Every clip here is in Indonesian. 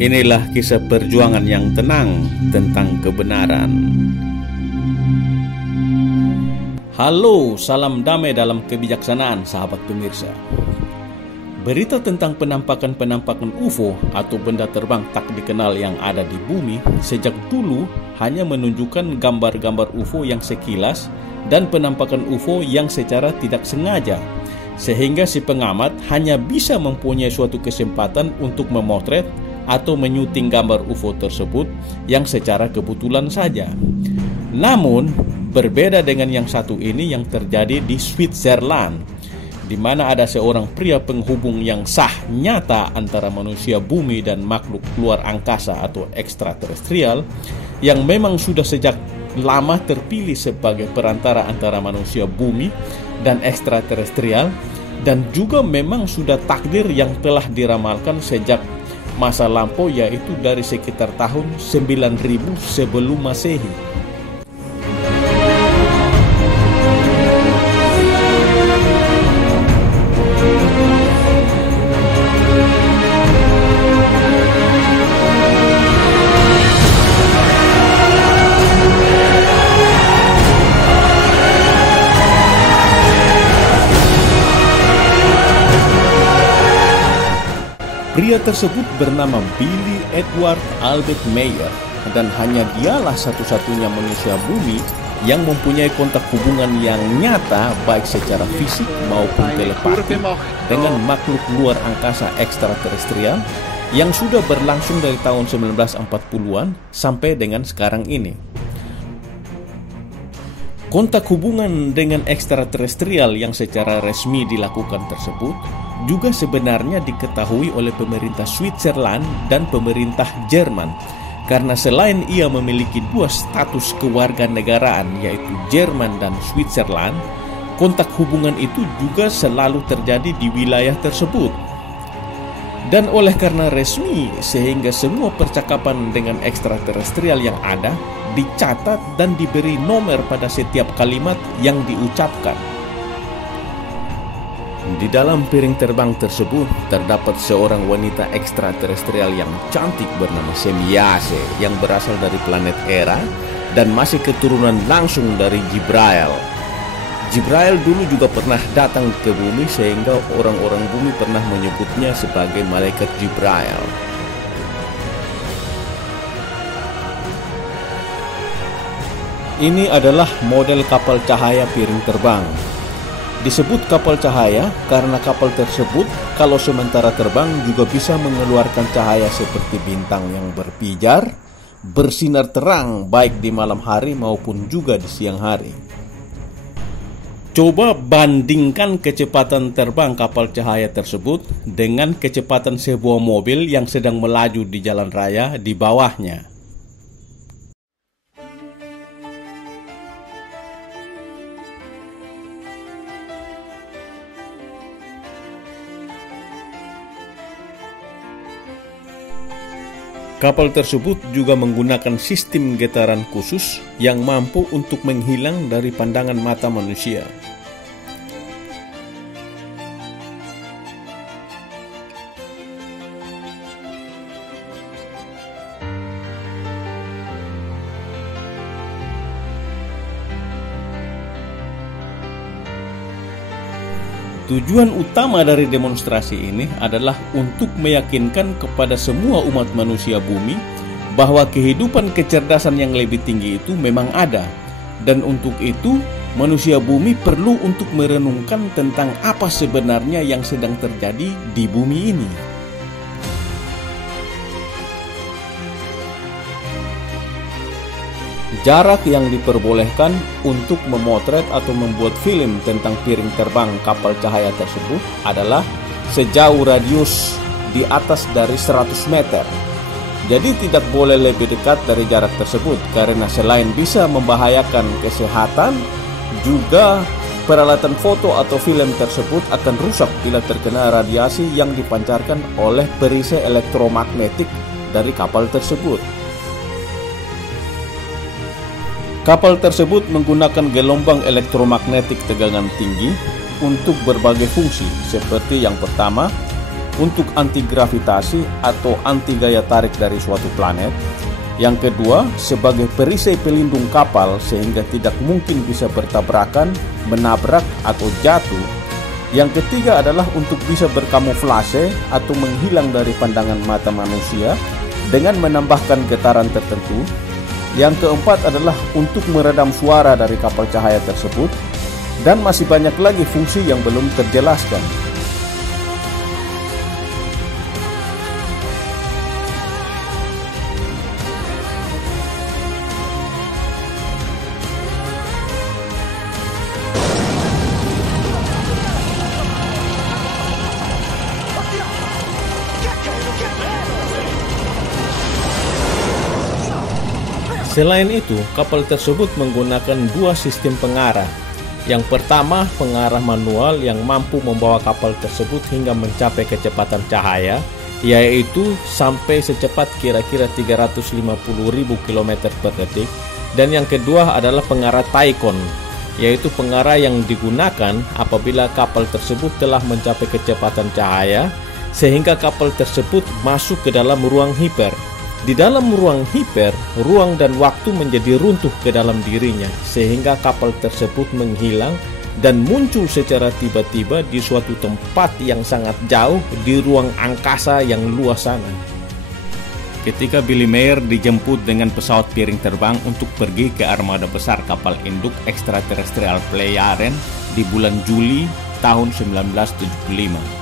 Inilah kisah perjuangan yang tenang tentang kebenaran. Halo, salam damai dalam kebijaksanaan sahabat pemirsa. Berita tentang penampakan UFO atau benda terbang tak dikenal yang ada di bumi sejak dulu hanya menunjukkan gambar-gambar UFO yang sekilas dan penampakan UFO yang secara tidak sengaja, sehingga si pengamat hanya bisa mempunyai suatu kesempatan untuk memotret atau menyuting gambar UFO tersebut yang secara kebetulan saja. Namun, berbeda dengan yang satu ini yang terjadi di Switzerland, di mana ada seorang pria penghubung yang sah nyata antara manusia bumi dan makhluk luar angkasa atau ekstraterestrial yang memang sudah sejak lama terpilih sebagai perantara antara manusia bumi dan ekstraterestrial, dan juga memang sudah takdir yang telah diramalkan sejak masa lampau, yaitu dari sekitar tahun 9000 sebelum Masehi. Pria tersebut bernama Billy Edward Albert Meyer, dan hanya dialah satu-satunya manusia bumi yang mempunyai kontak hubungan yang nyata baik secara fisik maupun telepati dengan makhluk luar angkasa ekstraterestrial yang sudah berlangsung dari tahun 1940-an sampai dengan sekarang ini. Kontak hubungan dengan ekstraterestrial yang secara resmi dilakukan tersebut juga sebenarnya diketahui oleh pemerintah Switzerland dan pemerintah Jerman, karena selain ia memiliki dua status kewarganegaraan yaitu Jerman dan Switzerland, kontak hubungan itu juga selalu terjadi di wilayah tersebut. Dan oleh karena resmi, sehingga semua percakapan dengan ekstraterestrial yang ada dicatat dan diberi nomor pada setiap kalimat yang diucapkan. Di dalam piring terbang tersebut terdapat seorang wanita ekstraterestrial yang cantik bernama Semjase yang berasal dari planet Era dan masih keturunan langsung dari Jibrail. Jibrail dulu juga pernah datang ke bumi, sehingga orang-orang bumi pernah menyebutnya sebagai malaikat Jibrail. Ini adalah model kapal cahaya piring terbang. Disebut kapal cahaya karena kapal tersebut kalau sementara terbang juga bisa mengeluarkan cahaya seperti bintang yang berpijar, bersinar terang baik di malam hari maupun juga di siang hari. Coba bandingkan kecepatan terbang kapal cahaya tersebut dengan kecepatan sebuah mobil yang sedang melaju di jalan raya di bawahnya. Kapal tersebut juga menggunakan sistem getaran khusus yang mampu untuk menghilang dari pandangan mata manusia. Tujuan utama dari demonstrasi ini adalah untuk meyakinkan kepada semua umat manusia bumi bahwa kehidupan kecerdasan yang lebih tinggi itu memang ada, dan untuk itu manusia bumi perlu untuk merenungkan tentang apa sebenarnya yang sedang terjadi di bumi ini. Jarak yang diperbolehkan untuk memotret atau membuat film tentang piring terbang kapal cahaya tersebut adalah sejauh radius di atas dari 100 meter. Jadi tidak boleh lebih dekat dari jarak tersebut, karena selain bisa membahayakan kesehatan, juga peralatan foto atau film tersebut akan rusak bila terkena radiasi yang dipancarkan oleh perisai elektromagnetik dari kapal tersebut. Kapal tersebut menggunakan gelombang elektromagnetik tegangan tinggi untuk berbagai fungsi, seperti yang pertama, untuk anti gravitasi atau anti gaya tarik dari suatu planet. Yang kedua, sebagai perisai pelindung kapal sehingga tidak mungkin bisa bertabrakan, menabrak, atau jatuh. Yang ketiga adalah untuk bisa berkamuflase atau menghilang dari pandangan mata manusia dengan menambahkan getaran tertentu. Yang keempat adalah untuk meredam suara dari kapal cahaya tersebut. Dan masih banyak lagi fungsi yang belum terjelaskan. Selain itu, kapal tersebut menggunakan dua sistem pengarah. Yang pertama, pengarah manual yang mampu membawa kapal tersebut hingga mencapai kecepatan cahaya, yaitu sampai secepat kira-kira 350.000 km per detik. Dan yang kedua adalah pengarah Taikon, yaitu pengarah yang digunakan apabila kapal tersebut telah mencapai kecepatan cahaya, sehingga kapal tersebut masuk ke dalam ruang hiper. Di dalam ruang hiper, ruang dan waktu menjadi runtuh ke dalam dirinya, sehingga kapal tersebut menghilang dan muncul secara tiba-tiba di suatu tempat yang sangat jauh di ruang angkasa yang luas sana. Ketika Billy Meier dijemput dengan pesawat piring terbang untuk pergi ke armada besar kapal induk ekstraterestrial Pleiaren di bulan Juli tahun 1975.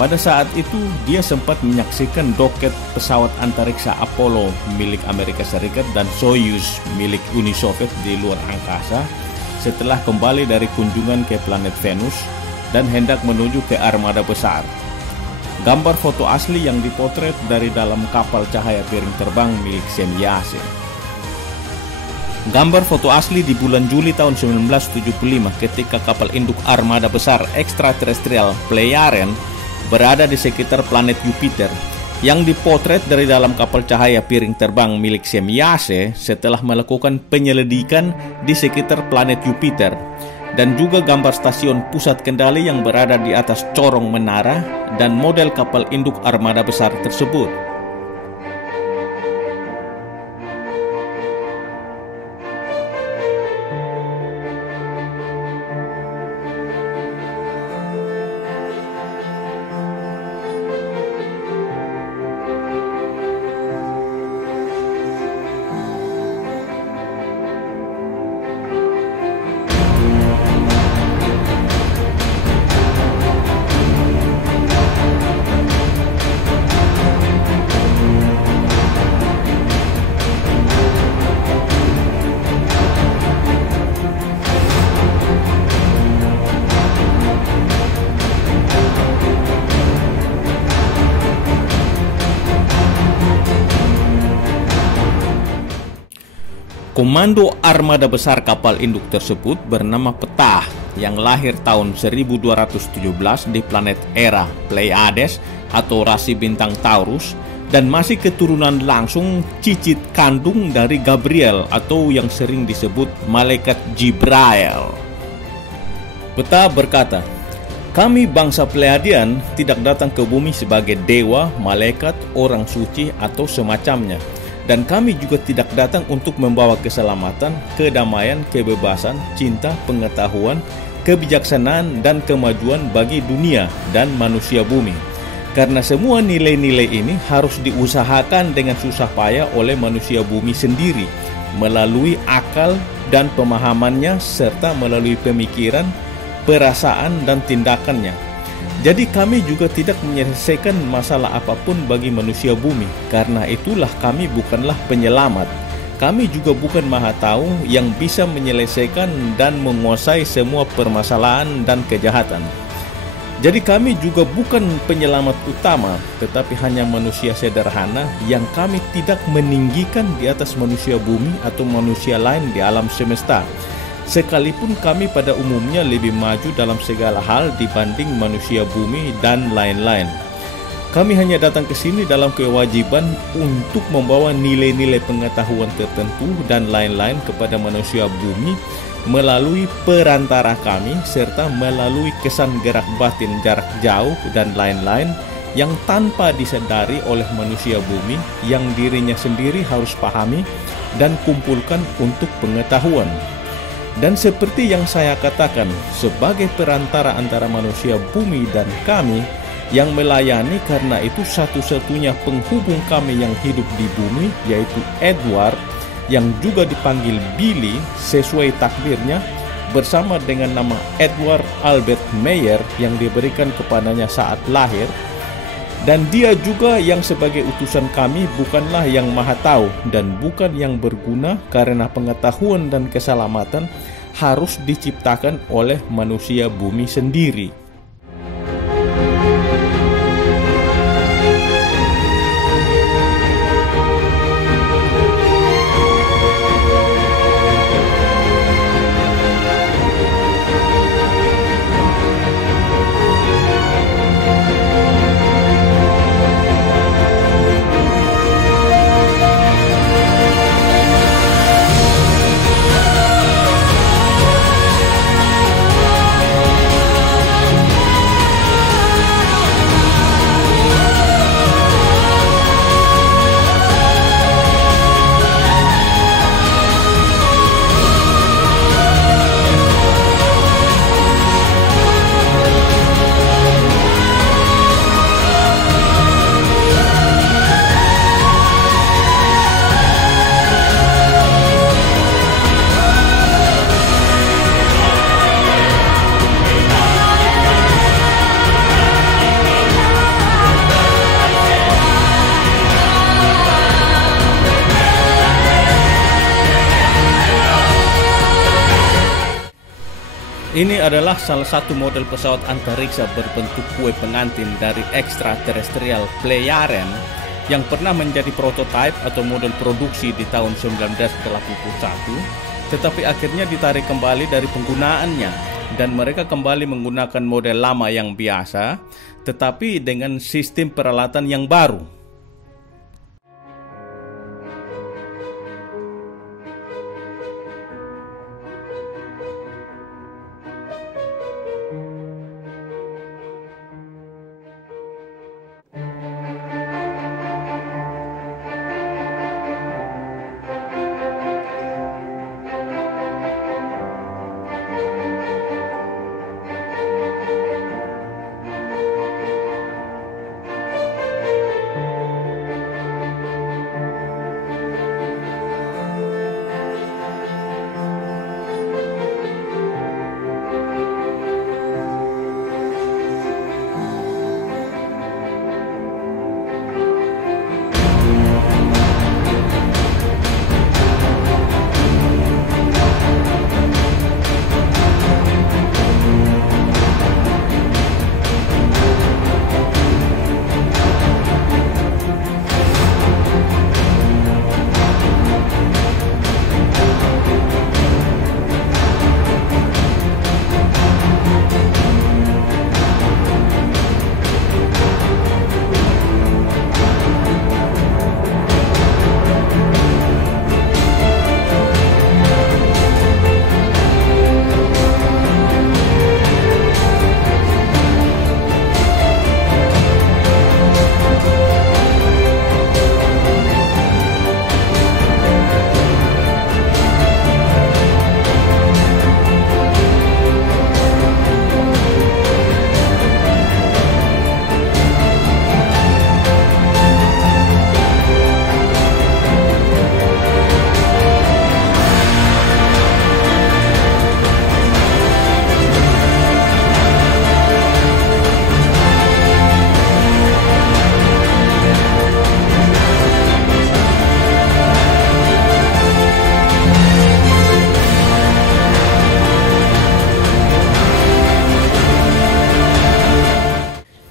Pada saat itu, dia sempat menyaksikan doket pesawat antariksa Apollo milik Amerika Serikat dan Soyuz milik Uni Soviet di luar angkasa setelah kembali dari kunjungan ke planet Venus dan hendak menuju ke armada besar. Gambar foto asli yang dipotret dari dalam kapal cahaya piring terbang milik Semyase. Gambar foto asli di bulan Juli tahun 1975 ketika kapal induk armada besar ekstraterestrial Pleiaren berada di sekitar planet Jupiter, yang dipotret dari dalam kapal cahaya piring terbang milik Semyase setelah melakukan penyelidikan di sekitar planet Jupiter, dan juga gambar stasiun pusat kendali yang berada di atas corong menara dan model kapal induk armada besar tersebut. Komando armada besar kapal induk tersebut bernama Petah, yang lahir tahun 1217 di planet Era Pleiades atau rasi bintang Taurus, dan masih keturunan langsung cicit kandung dari Gabriel atau yang sering disebut malaikat Jibrail. Petah berkata, "Kami bangsa Pleiadian tidak datang ke bumi sebagai dewa, malaikat, orang suci atau semacamnya. Dan kami juga tidak datang untuk membawa keselamatan, kedamaian, kebebasan, cinta, pengetahuan, kebijaksanaan, dan kemajuan bagi dunia dan manusia bumi. Karena semua nilai-nilai ini harus diusahakan dengan susah payah oleh manusia bumi sendiri, melalui akal dan pemahamannya, serta melalui pemikiran, perasaan, dan tindakannya. Jadi kami juga tidak menyelesaikan masalah apapun bagi manusia bumi. Karena itulah kami bukanlah penyelamat. Kami juga bukan maha tahu yang bisa menyelesaikan dan menguasai semua permasalahan dan kejahatan. Jadi kami juga bukan penyelamat utama, tetapi hanya manusia sederhana yang kami tidak meninggikan di atas manusia bumi atau manusia lain di alam semesta. Sekalipun kami pada umumnya lebih maju dalam segala hal dibanding manusia bumi dan lain-lain. Kami hanya datang ke sini dalam kewajiban untuk membawa nilai-nilai pengetahuan tertentu dan lain-lain kepada manusia bumi melalui perantara kami, serta melalui kesan gerak batin jarak jauh dan lain-lain yang tanpa disadari oleh manusia bumi yang dirinya sendiri harus pahami dan kumpulkan untuk pengetahuan. Dan seperti yang saya katakan, sebagai perantara antara manusia bumi dan kami yang melayani, karena itu satu-satunya penghubung kami yang hidup di bumi, yaitu Edward, yang juga dipanggil Billy sesuai takdirnya, bersama dengan nama Edward Albert Meyer yang diberikan kepadanya saat lahir. Dan dia juga yang sebagai utusan kami bukanlah yang maha tahu dan bukan yang berguna, karena pengetahuan dan keselamatan harus diciptakan oleh manusia bumi sendiri. Ini adalah salah satu model pesawat antariksa berbentuk kue pengantin dari ekstraterestrial Pleiaren yang pernah menjadi prototipe atau model produksi di tahun 1981, tetapi akhirnya ditarik kembali dari penggunaannya dan mereka kembali menggunakan model lama yang biasa, tetapi dengan sistem peralatan yang baru.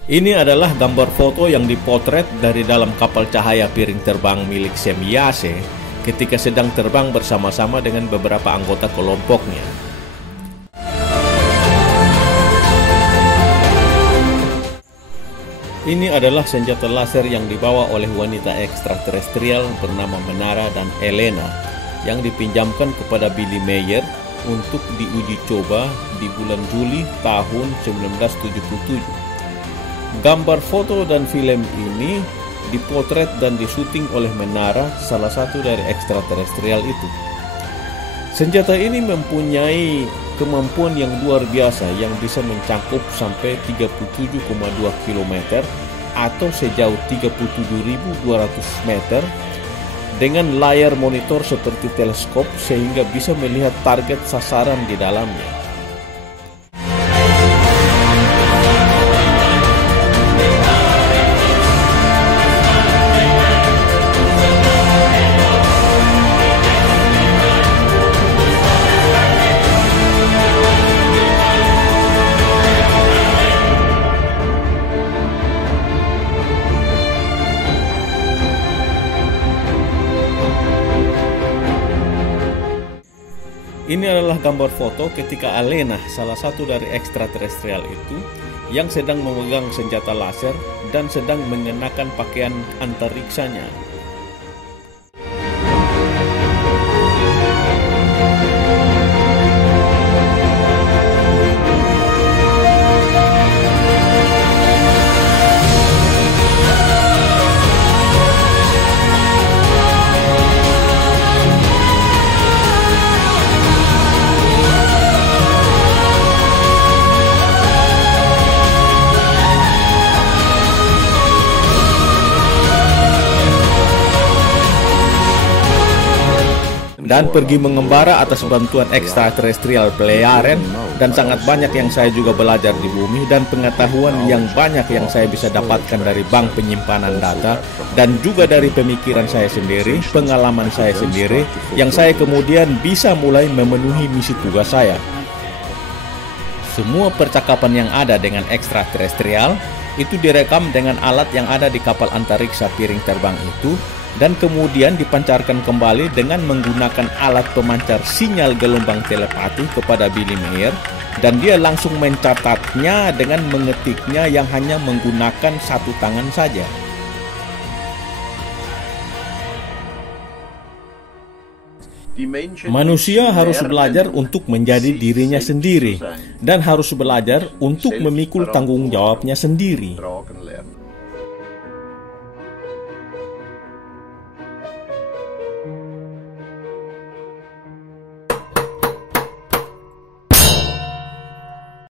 Ini adalah gambar foto yang dipotret dari dalam kapal cahaya piring terbang milik Semyaze ketika sedang terbang bersama-sama dengan beberapa anggota kelompoknya. Ini adalah senjata laser yang dibawa oleh wanita ekstraterestrial bernama Menara dan Elena yang dipinjamkan kepada Billy Meyer untuk diuji coba di bulan Juli tahun 1977. Gambar, foto, dan film ini dipotret dan disuting oleh Menara, salah satu dari ekstraterestrial itu. Senjata ini mempunyai kemampuan yang luar biasa yang bisa mencakup sampai 37,2 km atau sejauh 37.200 meter dengan layar monitor seperti teleskop sehingga bisa melihat target sasaran di dalamnya. Ini adalah gambar foto ketika Alena, salah satu dari ekstraterestrial itu, yang sedang memegang senjata laser dan sedang mengenakan pakaian antariksanya. Dan pergi mengembara atas bantuan ekstraterestrial pelayaran, dan sangat banyak yang saya juga belajar di bumi dan pengetahuan yang banyak yang saya bisa dapatkan dari bank penyimpanan data dan juga dari pemikiran saya sendiri, pengalaman saya sendiri yang saya kemudian bisa mulai memenuhi misi tugas saya. Semua percakapan yang ada dengan ekstraterestrial itu direkam dengan alat yang ada di kapal antariksa piring terbang itu, dan kemudian dipancarkan kembali dengan menggunakan alat pemancar sinyal gelombang telepati kepada Billy Meier, dan dia langsung mencatatnya dengan mengetiknya yang hanya menggunakan satu tangan saja. Manusia harus belajar untuk menjadi dirinya sendiri dan harus belajar untuk memikul tanggung jawabnya sendiri.